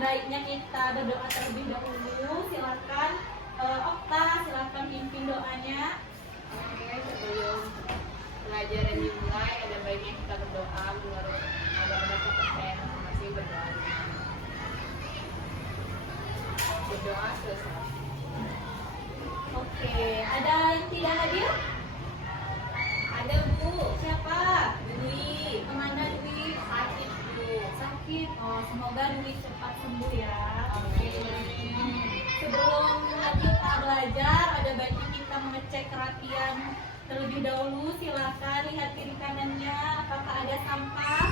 baiknya kita berdoa terlebih dahulu. Silakan Okta, silakan pimpin doanya. Oke, sebelum pelajaran dimulai, ada baiknya kita berdoa menurut ada kepercayaan masing-masing berdoa. Berdoa selesai. Oke, ada yang tidak hadir? Ada Bu, Siapa? Dwi, Kemana Dwi? sakit Bu. Sakit. Oh, semoga Dwi cepat sembuh ya. Oke. Sebelum lanjut belajar, ada baiknya kita mengecek kerapian terlebih dahulu. Silakan lihat kiri kanannya, apakah ada sampah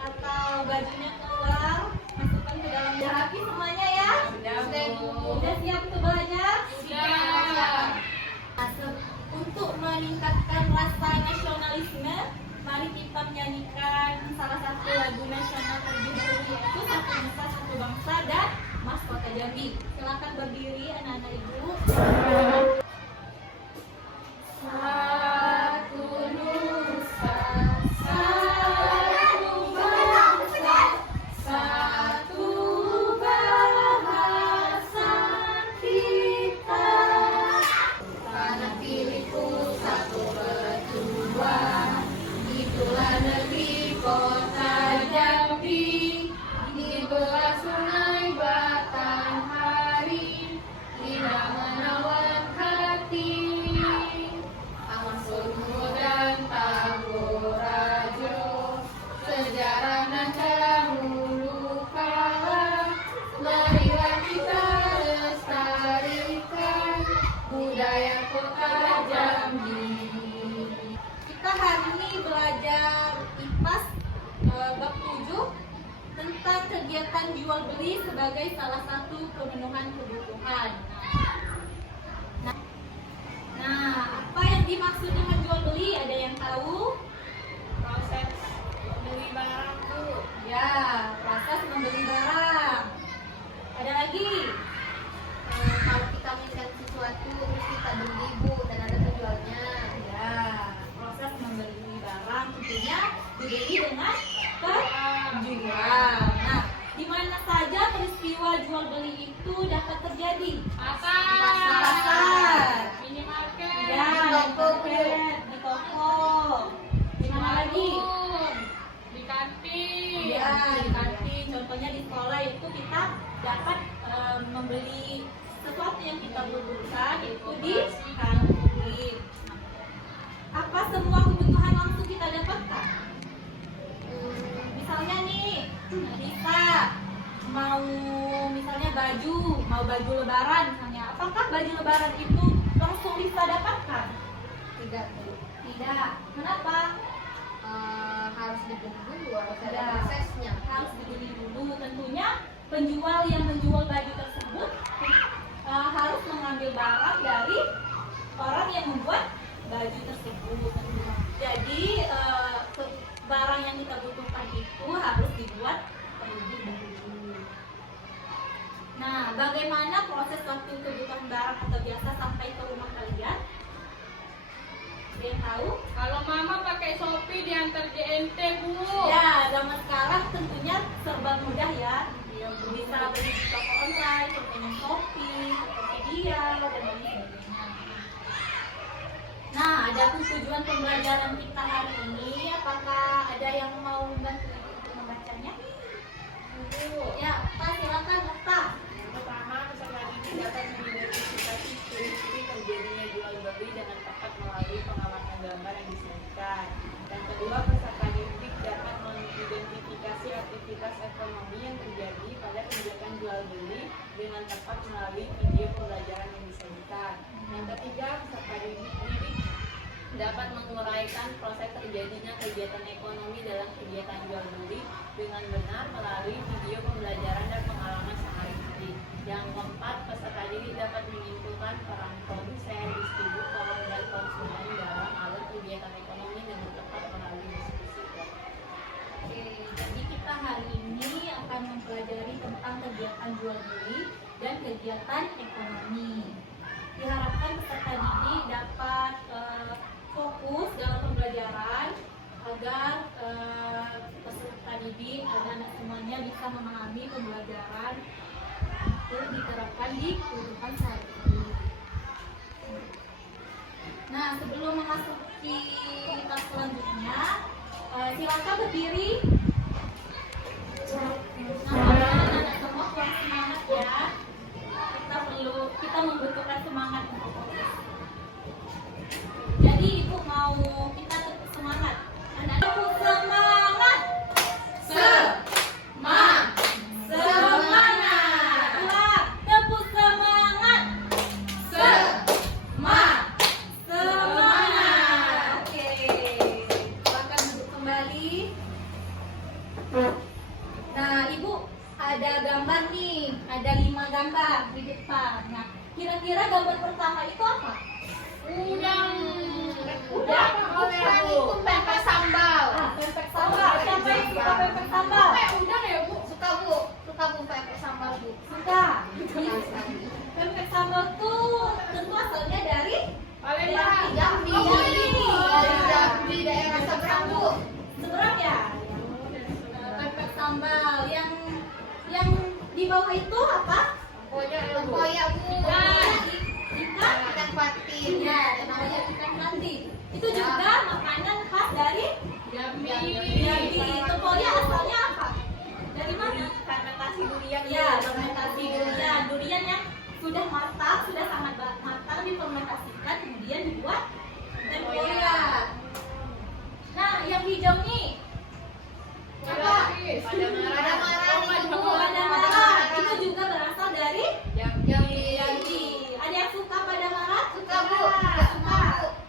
atau bajunya keluar. Masukkan ke dalam rapi semuanya ya. Sudah Bu. Udah siap untuk belajar? Sudah. Untuk meningkatkan rasa nasionalisme, mari kita menyanyikan salah satu lagu nasional terlebih dahulu, yaitu Satu Nusa Satu Bangsa dan Mahkota Jambi. Silakan berdiri anak-anak ibu. Satu nusa, satu bangsa, satu bahasa kita. Tanah pilihku satu bertujuan, itulah negeri kota Jambi. Dibelah sungai Batanghari, indah menawan hati. Aman Solo dan Tanggorajo, sejarah nan dahulu kala. Marilah kita lestarikan budaya kota Jambi. Kita hari ini belajar IPAS bab 7 tentang kegiatan jual beli sebagai salah satu pemenuhan kebutuhan. Nah, apa yang dimaksud dengan jual beli? Ada yang tahu? Proses membeli barang Bu. Ya, proses membeli barang. Ada lagi? Kalau kita menginginkan sesuatu terus kita beli Bu dan ada penjualnya. Ya, proses membeli barang tentunya dibeli dengan penjual. Nah, di mana saja peristiwa jual beli itu dapat terjadi? Pasar. Minimarket. Ya, Di toko Bu. di toko. Di mana lagi? Di kantin. Ya, di kantin. Contohnya di sekolah itu kita dapat membeli sesuatu yang kita butuhkan itu di kantin. Apa semua kebutuhan langsung kita dapatkan? Misalnya nih, kita mau misalnya mau baju lebaran misalnya. Apakah baju lebaran itu langsung bisa dapatkan? Tidak Bu. Tidak. Kenapa? Harus dibeli dulu, harus ada Ya. prosesnya. Harus dibeli dulu. Tentunya penjual yang menjual baju tersebut harus mengambil barang dari orang yang membuat baju tersebut. Jadi barang yang kita butuhkan itu harus dibuat terlebih dahulu. Nah, bagaimana proses waktu kebutuhan barang atau biasa sampai ke rumah kalian? Ada yang tahu? Kalau Mama pakai Shopee diantar JNT Bu. Ya, zaman sekarang tentunya serba mudah ya. Bisa beli di toko online, contohnya Shopee, Tokopedia, dan lain sebagainya. Nah, adapun tujuan pembelajaran kita hari ini, apakah ada yang mau membantu untuk membacanya? Ya, Pak, silakan, Pak. Pertama, peserta didik dapat mengidentifikasi ciri-ciri terjadinya jual beli dengan tepat melalui pengamatan gambar yang disajikan. Dan kedua, peserta didik dapat mengidentifikasi aktivitas ekonomi yang terjadi pada kegiatan jual beli dengan tepat melalui video pembelajaran yang disajikan. Yang ketiga, peserta didik dapat menguraikan proses terjadinya kegiatan ekonomi dalam kegiatan jual beli dengan benar melalui video pembelajaran dan pengalaman sehari-hari. Yang keempat, peserta didik dapat menyimpulkan peran produsen, distributor, dan konsumen dalam alur kegiatan ekonomi dengan tepat melalui diskusi. Oke, jadi kita hari ini akan mempelajari tentang kegiatan jual beli dan kegiatan ekonomi. Diharapkan peserta didik dapat fokus dalam pembelajaran agar peserta didik, anak-anak semuanya bisa memahami pembelajaran untuk diterapkan di kehidupan sehari-hari. Nah, sebelum memasuki tas selanjutnya, silakan berdiri. Nah, anak-anak semua kurang semangat ya. Kita membutuhkan semangat untuk fokus. Jadi ibu mau kita tetap semangat. Anak-anak semangat. Semangat. Ulang. Tepuk semangat. Semangat. Oke. Silakan duduk kembali. Nah, ibu ada gambar nih, ada 5 gambar di depan. Nah, kira-kira gambar pertama itu apa? Udang. Bukan Itu pempek sambal. Pempek sambal. Siapa yang suka pempek sambal? Udang ya, Bu? Suka, Bu. Suka, Bu, pempek sambal, Bu. Suka. Pempek sambal tuh tentu asalnya dari Palembang. Jambi. Di daerah seberang, Bu. Seberang ya? Pempek sambal yang di bawah itu apa? Tempoyak, Bu. Ikan. Ikan patin. Ya, namanya ikan mandi. Itu juga makanan khas dari Jambi. Tempoyak asalnya apa? Dari mana? Fermentasi durian. Ya, fermentasi durian. Durian yang sudah matang, sudah sangat matang difermentasikan kemudian dibuat tempoyak. Nah, yang hijau nih apa? Pada Marah. Itu juga berasal dari Jambi. Jambi. Ada yang suka pada marah? Suka, Bu. Suka.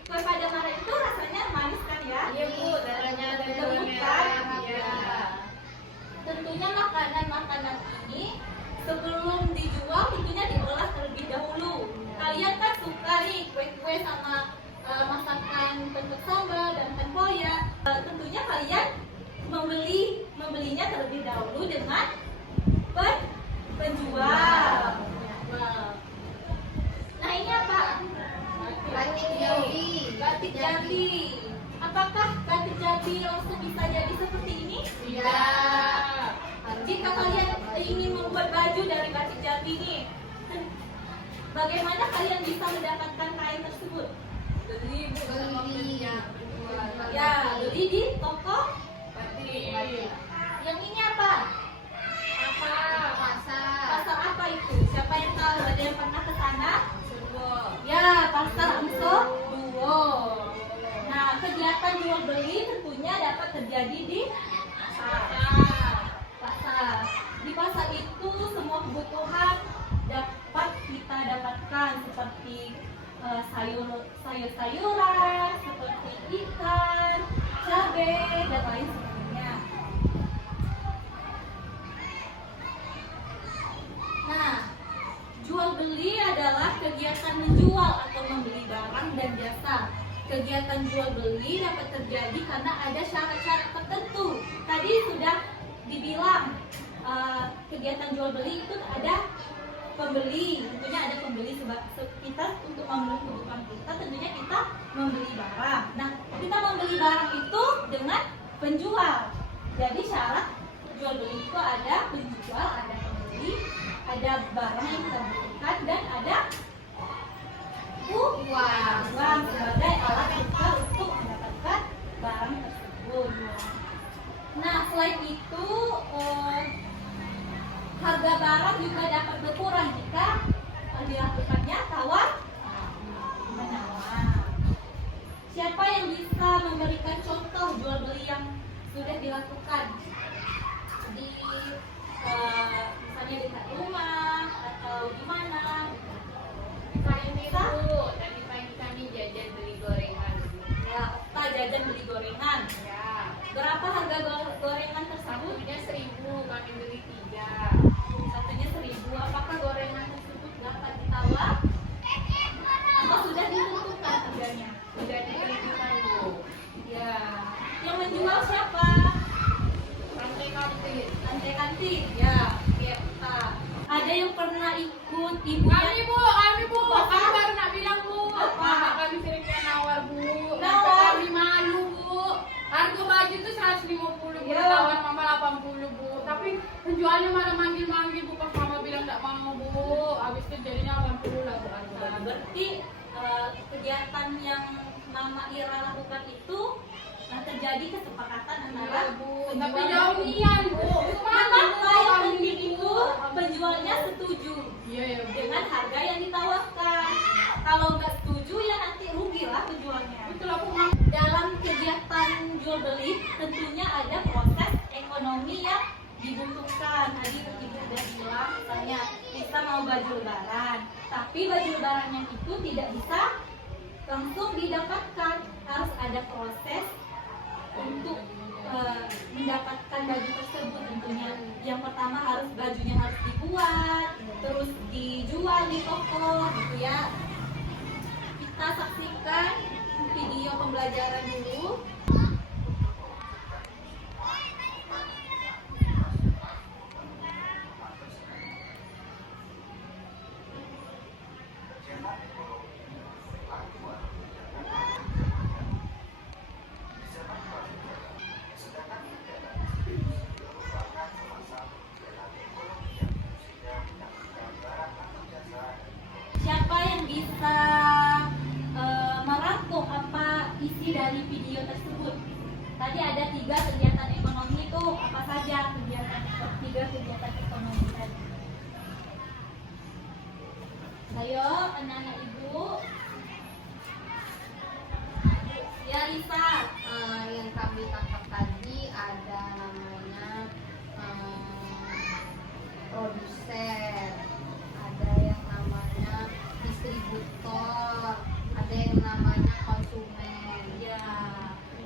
Kue pada marah itu rasanya manis kan ya? Iya, Bu, darahnya ada Lembut gula kan? merah. Iya. Tentunya makanan-makanan ini sebelum dijual tentunya diolah terlebih dahulu. Kalian kan suka nih kue-kue sama masakan pempek sambal dan tempoyak. Tentunya kalian membelinya terlebih dahulu dengan penjual. Nah, ini apa? Batik Jambi. Batik Jambi. Apakah batik Jambi langsung bisa jadi seperti ini? Iya. Jika kalian ingin membuat baju dari batik Jambi ini, bagaimana kalian bisa mendapatkan kain tersebut? Beli, Bu, sama kerja. Ya, beli di toko. Batik. Yang ini apa? Pasar apa itu? Siapa yang tahu? Ada yang pernah ke sana? Ya, pasar Angso Duo. Nah, kegiatan jual beli tentunya dapat terjadi di pasar. Di pasar itu semua kebutuhan dapat kita dapatkan seperti sayur-sayuran, seperti ikan, cabai, dan lain sebagainya. Nah, jual beli adalah kegiatan menjual atau membeli barang dan jasa. Kegiatan jual beli dapat terjadi karena ada syarat-syarat tertentu. Tadi sudah dibilang kegiatan jual beli itu ada pembeli, tentunya ada pembeli kita untuk memenuhi kebutuhan kita, tentunya kita membeli barang. Nah, kita membeli barang itu dengan penjual. Jadi syarat jual beli itu ada penjual, ada pembeli, ada barang yang kita butuhkan dan ada uang sebagai alat kita untuk mendapatkan barang tersebut. Nah, selain itu harga barang juga dapat berkurang jika dilakukannya tawar menawar. Siapa yang bisa memberikan contoh jual beli yang sudah dilakukan di misalnya dekat rumah atau di mana? Saya nih, Bu, tadi pagi kami jajan beli gorengan. Ya, Okta jajan beli gorengan. Ya. Berapa harga gorengan tersebut? Satunya 1.000, kami beli 3. Satunya 1.000. Apakah gorengan tersebut dapat ditawar? Atau sudah ditentukan harganya? Sudah ditentukan, Bu. Ya. Yang menjual siapa? Rantai kantin. Lantai kantin. Ya. Kita. Ada yang pernah ikut ibu? Kami, Bu. Apa? Kami baru nak bilang, Bu. Apa? Mama kami sering kena nawar, Bu. Nawar? Sampai kami malu, Bu. Harga 50 Bu, Iya. tawar mama 80 Bu. Tapi penjualnya malah manggil-manggil Bu pas mama bilang nggak mau Bu. Habis itu jadinya 80 lah Bu. Nah, berarti kegiatan yang Mama Ira lakukan itu terjadi kesepakatan antara Iya, Bu. penjual Tapi dan jauh nian Bu. Kenapa yang penting itu penjualnya setuju Iya ya Bu. dengan harga yang ditawarkan. Kalau nggak setuju ya nanti rugi lah penjualnya. Betul aku Mam. Dalam kegiatan jual beli tentunya ada proses ekonomi yang dibutuhkan. Tadi Ibu sudah bilang misalnya kita mau baju lebaran, tapi baju lebaran yang itu tidak bisa langsung didapatkan, harus ada proses untuk mendapatkan baju tersebut. Tentunya yang pertama harus bajunya harus dibuat, terus dijual di toko gitu ya. Kita saksikan video pembelajaran dulu. Siapa yang bisa merangkum apa isi dari video tersebut? Tadi ada 3 kegiatan ekonomi itu apa saja tiga kegiatan ekonomi tadi? Ayo, anak-anak ibu. Ya, Lisa. Yang kami tangkap tadi ada namanya produsen, ada yang namanya distributor, ada yang namanya konsumen. Ya,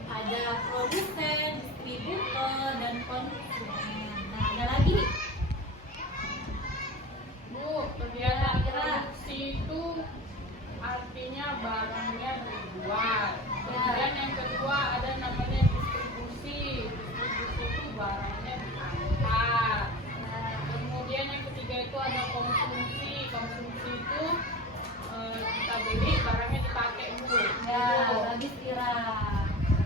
ada produsen, distributor, dan konsumen. Nah, ada lagi. Bu, kegiatan produksi itu artinya barangnya dibuat. Kemudian yang kedua ada namanya distribusi. Distribusi itu barangnya diantar. Kemudian yang ketiga itu ada konsumsi. Konsumsi itu kita beli barangnya dipakai Bu. Ya, bagus Ira.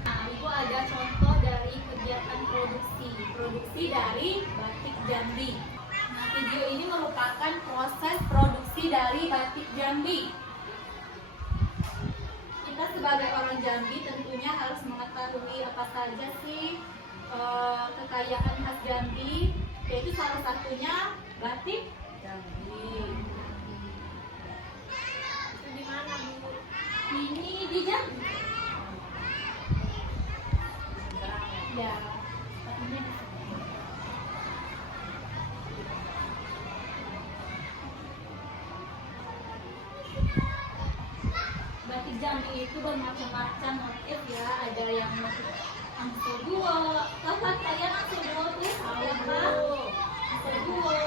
Nah, Ibu ada contoh dari kegiatan produksi dari batik Jambi. Nah, video ini merupakan proses produksi dari batik Jambi. Kita sebagai orang Jambi tentunya harus mengetahui apa saja sih kekayaan khas Jambi, yaitu salah satunya batik Jambi. Itu di mana Bu? Ini di Jambi. Ya, sepatunya di sini. Batik Jambi itu bermacam-macam motif ya, ada yang motif angsa dua. Kapan kalian angsa dua tuh? Apa? Angsa dua,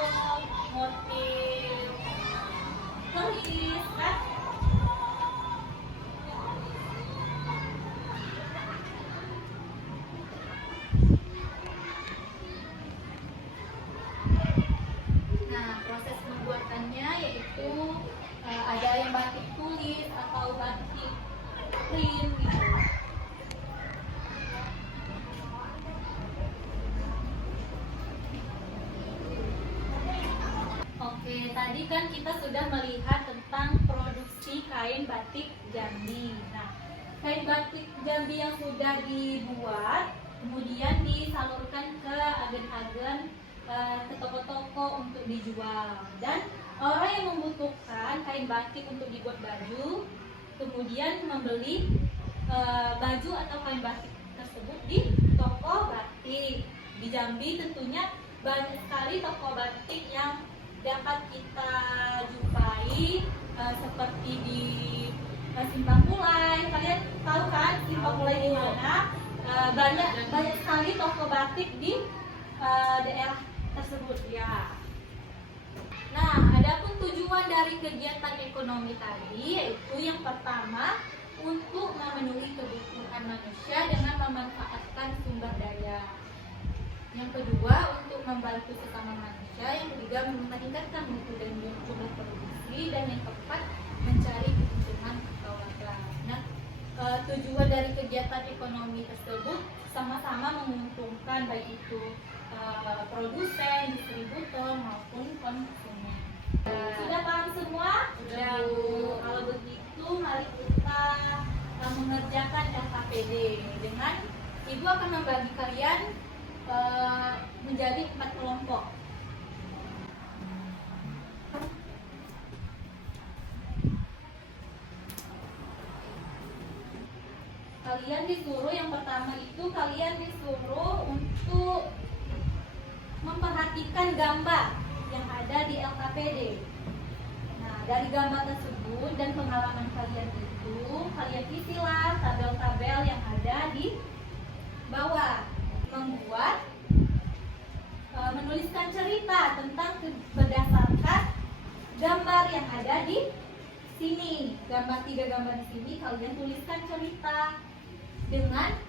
motif keris, kan? Nah, proses pembuatannya yaitu ada yang batik tulis atau batik print gitu. Oke, tadi kan kita sudah melihat tentang produksi kain batik Jambi. Nah, kain batik Jambi yang sudah dibuat kemudian disalurkan ke agen-agen, ke toko-toko untuk dijual, dan orang yang membutuhkan kain batik untuk dibuat baju kemudian membeli baju atau kain batik tersebut di toko batik di Jambi. Tentunya banyak sekali toko batik yang dapat kita jumpai, seperti di Simpang Pulai. Kalian tahu kan Simpang Pulai di mana? Banyak sekali toko batik di daerah tersebut ya. Nah, adapun tujuan dari kegiatan ekonomi tadi yaitu yang pertama untuk memenuhi kebutuhan manusia dengan memanfaatkan sumber daya. Yang kedua untuk membantu sesama manusia. Yang ketiga meningkatkan mutu dan jumlah produksi. Dan yang keempat mencari keuntungan keluarga. Nah, Tujuan dari kegiatan ekonomi tersebut sama-sama menguntungkan baik itu produsen, distributor maupun konsumen. Sudah paham semua? Sudah, Bu. Kalau begitu mari kita mengerjakan LKPD dengan Ibu akan membagi kalian menjadi 4 kelompok. Kalian disuruh, yang pertama itu kalian disuruh untuk memperhatikan gambar yang ada di LKPD. Nah, dari gambar tersebut dan pengalaman kalian itu, kalian isilah tabel-tabel yang ada di bawah. Membuat, menuliskan cerita tentang berdasarkan gambar yang ada di sini. Gambar 3 gambar di sini, kalian tuliskan cerita dengan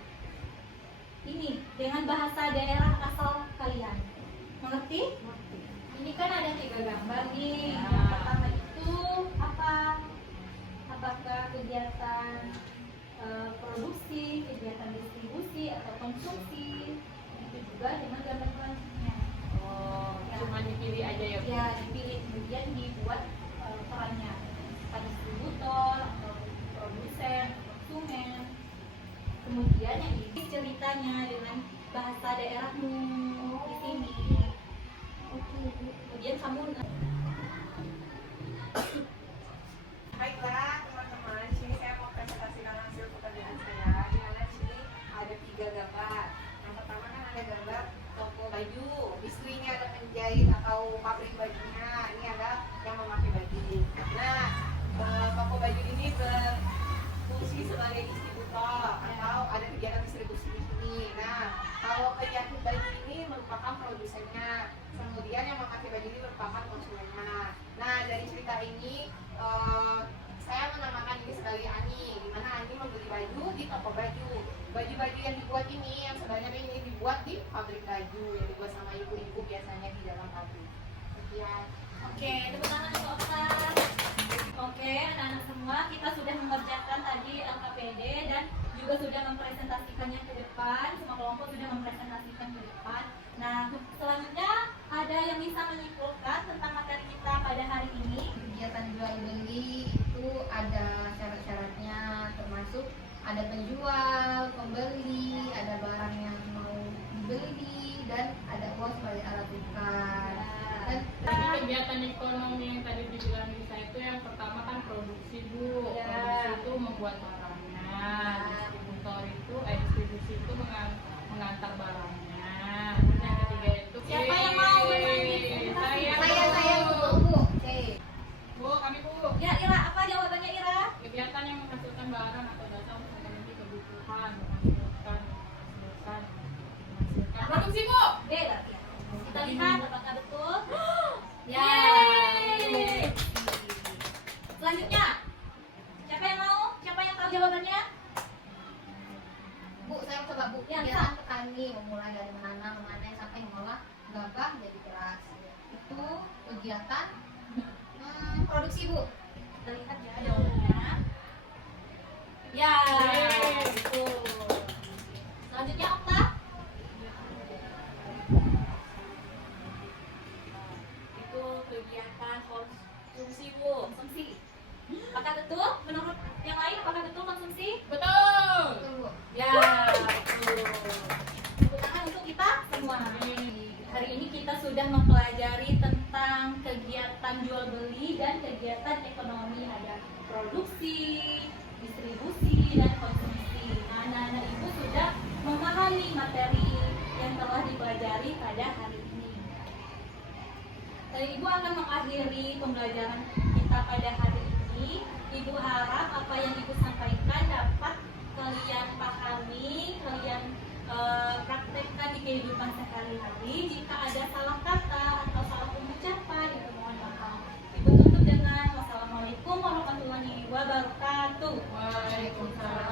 ini, dengan bahasa daerah asal kalian. Mengerti? Ini kan ada 3 gambar nih. Yang pertama itu apa? Apakah kegiatan produksi, kegiatan distribusi atau konsumsi? Itu juga dengan gambar selanjutnya. Oh, cuma dipilih aja ya, Bu? Ya, dipilih kemudian dibuat perannya. Entah distributor atau produsen, konsumen. Kemudian yang ini ceritanya dengan bahasa daerahmu di sini. Kemudian kamu Baiklah teman-teman, di sini saya mau presentasikan hasil pekerjaan saya. Di mana di sini ada 3 gambar. Yang pertama kan ada gambar toko baju. Di sini ini ada penjahit atau pabrik bajunya. Ini ada yang memakai baju. Nah, toko baju ini berfungsi sebagai distributor atau ada kegiatan distribusi di sini. Nah, kalau penjahit baju ini merupakan produsennya. Kemudian yang memakai baju ini merupakan konsumennya. Nah, dari cerita ini saya menamakan ini sebagai Ani, di mana Ani membeli baju di toko baju. Baju-baju yang dibuat ini, yang sebenarnya ini dibuat di pabrik baju, yang dibuat sama ibu-ibu biasanya di dalam pabrik. Sekian. Oke, tepuk tangan untuk Okta. Oke, anak-anak semua, kita sudah mengerjakan tadi LKPD dan juga sudah mempresentasikannya ke depan. Semua kelompok sudah mempresentasikan ke depan. Nah, selanjutnya ada yang bisa menyimpulkan tentang materi kita pada hari ini. Kegiatan jual beli itu ada syarat-syaratnya, termasuk ada penjual, pembeli, ada barang yang mau dibeli, dan ada uang sebagai alat tukar. Dan Jadi kegiatan ekonomi yang tadi dibilang Lisa itu yang pertama kan produksi, Bu. Ya. Produksi itu membuat barangnya. Distributor itu, distribusi itu mengantar barangnya. Terus yang ketiga itu Siapa yang mau berbagi? saya Bu. Oke. Bu, kami Bu. Ya, Ira, apa jawabannya Ira? Kegiatan yang menghasilkan barang atau jasa untuk memenuhi kebutuhan, menghasilkan produksi, Bu. B berarti ya. Kita lihat apakah betul. Ya. Yeay. Selanjutnya, siapa yang mau? Siapa yang tahu jawabannya? Bu, saya coba Bu. Ya, Kegiatan petani memulai dari menanam, memanen sampai mengolah gabah jadi beras. Itu kegiatan produksi, Bu. Kita lihat ya jawabannya. Ya, Yeay. betul. Selanjutnya Okta. Itu kegiatan konsumsi, Bu. Konsumsi. Apakah betul? Menurut yang lain apakah betul konsumsi? Betul. Betul, Bu. Ya, betul. Tepuk tangan untuk kita semua. Hari ini kita sudah mempelajari tentang kegiatan jual beli dan kegiatan ekonomi, ada produksi, distribusi, dan konsumsi. Nah, anak-anak ibu sudah memahami materi yang telah dipelajari pada hari ini. Ibu akan mengakhiri pembelajaran kita pada hari ini. Ibu harap apa yang ibu sampaikan dapat kalian pahami, kalian praktekkan di kehidupan sehari-hari. Jika ada salah kata atau salah pengucapan, ibu mohon maaf. Ibu tutup dengan wassalamualaikum warahmatullahi wabarakatuh. Waalaikumsalam.